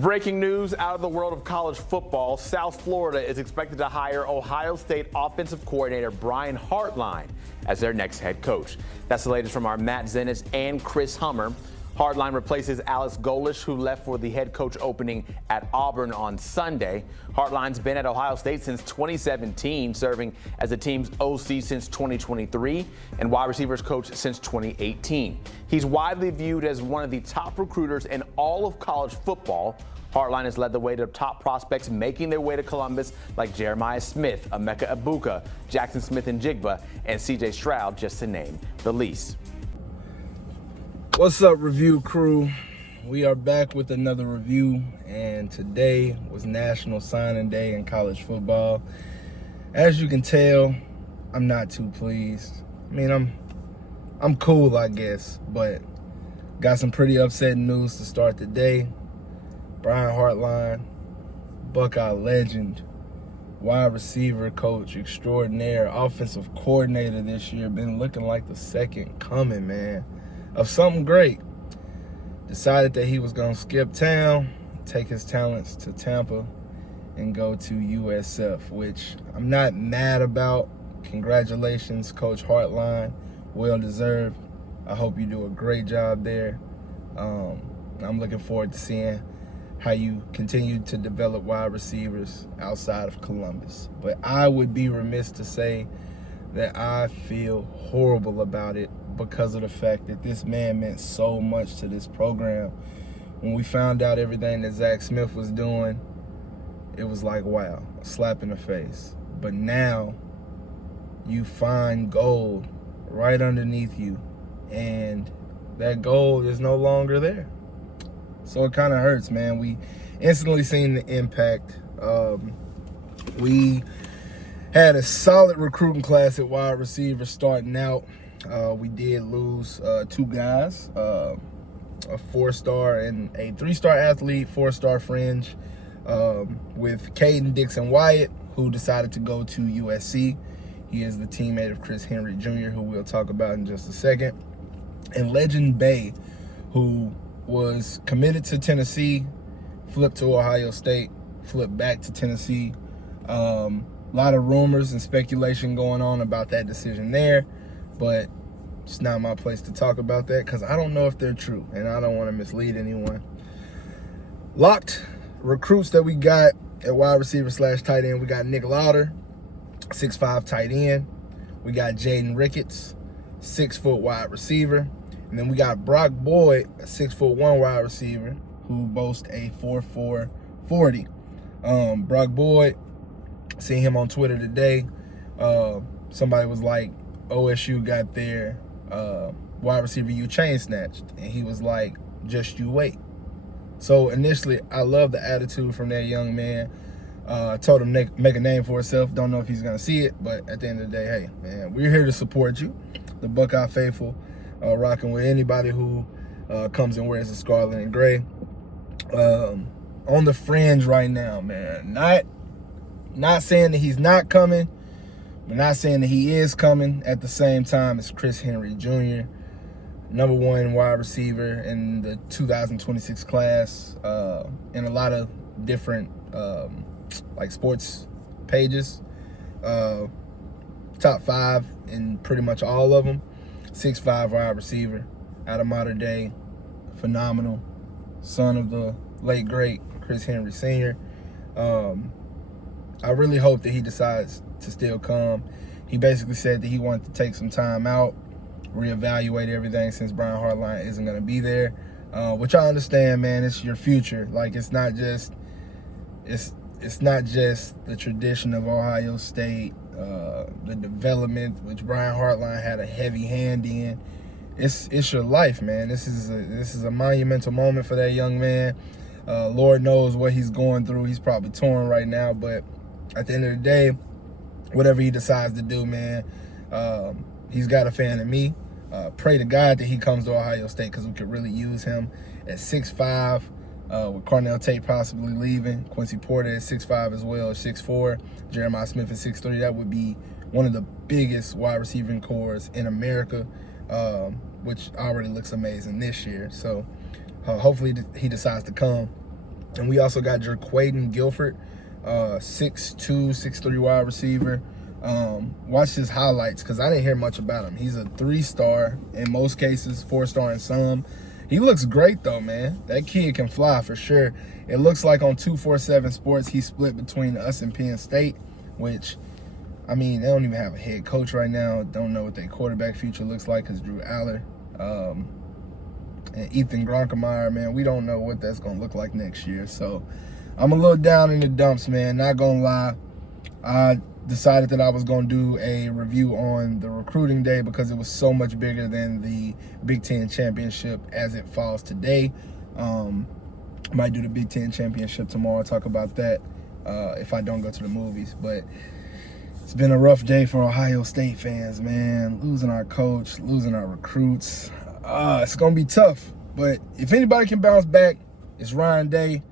Breaking news out of the world of college football. South Florida is expected to hire Ohio State offensive coordinator Brian Hartline as their next head coach. That's the latest from our Matt Zennis and Chris Hummer. Hartline replaces Alex Golesh, who left for the head coach opening at Auburn on Sunday. Hartline's been at Ohio State since 2017, serving as the team's OC since 2023 and wide receivers coach since 2018. He's widely viewed as one of the top recruiters in all of college football. Hartline has led the way to top prospects making their way to Columbus like Jeremiah Smith, Emeka Egbuka, Jackson Smith-Njigba, and C.J. Stroud, just to name the least. What's up, review crew? We are back with another review, and today was National Signing Day in college football. As you can tell, I'm not too pleased. I mean, I'm cool, I guess, but got some pretty upsetting news to start the day. Brian Hartline, Buckeye legend, wide receiver coach extraordinaire, offensive coordinator this year, been looking like the second coming, man, of something great. Decided that he was going to skip town, take his talents to Tampa, and go to USF, which I'm not mad about. Congratulations, Coach Hartline. Well deserved. I hope you do a great job there. I'm looking forward to seeing how you continue to develop wide receivers outside of Columbus. But I would be remiss to say that I feel horrible about it because of the fact that this man meant so much to this program. When we found out everything that Zach Smith was doing, it was like, wow, a slap in the face. But now you find gold right underneath you, and that gold is no longer there. So it kind of hurts, man. We instantly seen the impact. We had a solid recruiting class at wide receiver starting out. We did lose two guys, a 4-star and a 3-star athlete, 4-star fringe, with Caden Dixon-Wyatt, who decided to go to USC. He is the teammate of Chris Henry Jr., who we'll talk about in just a second. And Legend Bay, who was committed to Tennessee, flipped to Ohio State, flipped back to Tennessee. A lot of rumors and speculation going on about that decision there, but it's not my place to talk about that because I don't know if they're true, and I don't want to mislead anyone. Locked recruits that we got at wide receiver / tight end, we got Nick Lauder, 6'5" tight end. We got Jaden Ricketts, 6-foot wide receiver. And then we got Brock Boyd, a 6'1" wide receiver, who boasts a 4.4 40. Brock Boyd, seeing him on Twitter today, somebody was like, OSU got their wide receiver you chain snatched. And he was like, just you wait. So initially, I love the attitude from that young man. I told him make a name for himself. Don't know if he's going to see it, but at the end of the day, hey, man, we're here to support you, the Buckeye faithful, rocking with anybody who comes and wears the scarlet and gray. On the fringe right now, man. Not saying that he's not coming, but not saying that he is coming at the same time as Chris Henry Jr., #1 wide receiver in the 2026 class, in a lot of different like sports pages. Top 5 in pretty much all of them. 6'5" wide receiver out of modern day, phenomenal, son of the late great Chris Henry Sr. I really hope that he decides to still come. He basically said that he wanted to take some time out, reevaluate everything since Brian Hartline isn't going to be there, which I understand, man. It's your future. Like, it's not just the tradition of Ohio State, the development, which Brian Hartline had a heavy hand in. It's your life, man. This is a monumental moment for that young man. Lord knows what he's going through. He's probably torn right now, but at the end of the day, whatever he decides to do, man, he's got a fan of me. Pray to God that he comes to Ohio State because we could really use him at 6'5", with Cornell Tate possibly leaving. Quincy Porter at 6'5" as well, 6'4". Jeremiah Smith at 6'3". That would be one of the biggest wide receiving cores in America, which already looks amazing this year. So hopefully he decides to come. And we also got Jerquaden Guilford, 6'2", 6'3" wide receiver. Watch his highlights because I didn't hear much about him. He's a 3-star in most cases, 4-star in some. He looks great though, man. That kid can fly for sure. It looks like on 247 Sports, he's split between us and Penn State, which, I mean, they don't even have a head coach right now. Don't know what their quarterback future looks like because Drew Aller and Ethan Gronkemeyer, man, we don't know what that's going to look like next year. So I'm a little down in the dumps, man. Not going to lie. I decided that I was going to do a review on the recruiting day because it was so much bigger than the Big Ten Championship as it falls today. Might do the Big Ten Championship tomorrow, talk about that if I don't go to the movies. But it's been a rough day for Ohio State fans, man. Losing our coach, losing our recruits. It's going to be tough. But if anybody can bounce back, it's Ryan Day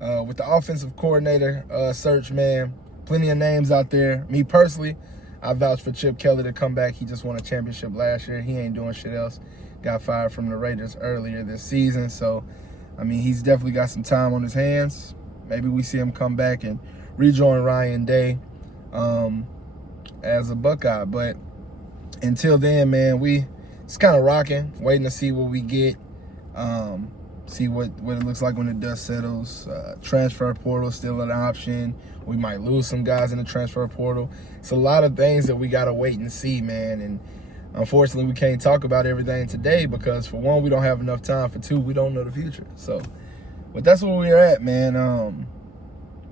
with the offensive coordinator search, man. Plenty of names out there. Me personally, I vouch for Chip Kelly to come back. He just won a championship last year. He ain't doing shit else. Got fired from the Raiders earlier this season. So, I mean, he's definitely got some time on his hands. Maybe we see him come back and rejoin Ryan Day as a Buckeye. But until then, man, it's kind of rocking, waiting to see what we get. See what it looks like when the dust settles. Transfer portal still an option. We might lose some guys in the transfer portal. It's a lot of things that we got to wait and see, man. And unfortunately, we can't talk about everything today because, for one, we don't have enough time. For two, we don't know the future. So, but that's where we're at, man.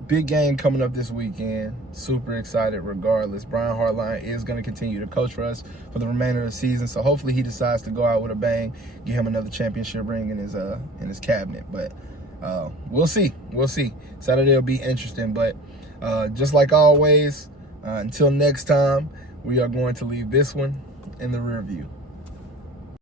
Big game coming up this weekend. Super excited regardless. Brian Hartline is going to continue to coach for us for the remainder of the season. So hopefully he decides to go out with a bang, get him another championship ring in his cabinet. But we'll see. We'll see. Saturday will be interesting. But just like always, until next time, we are going to leave this one in the rear view.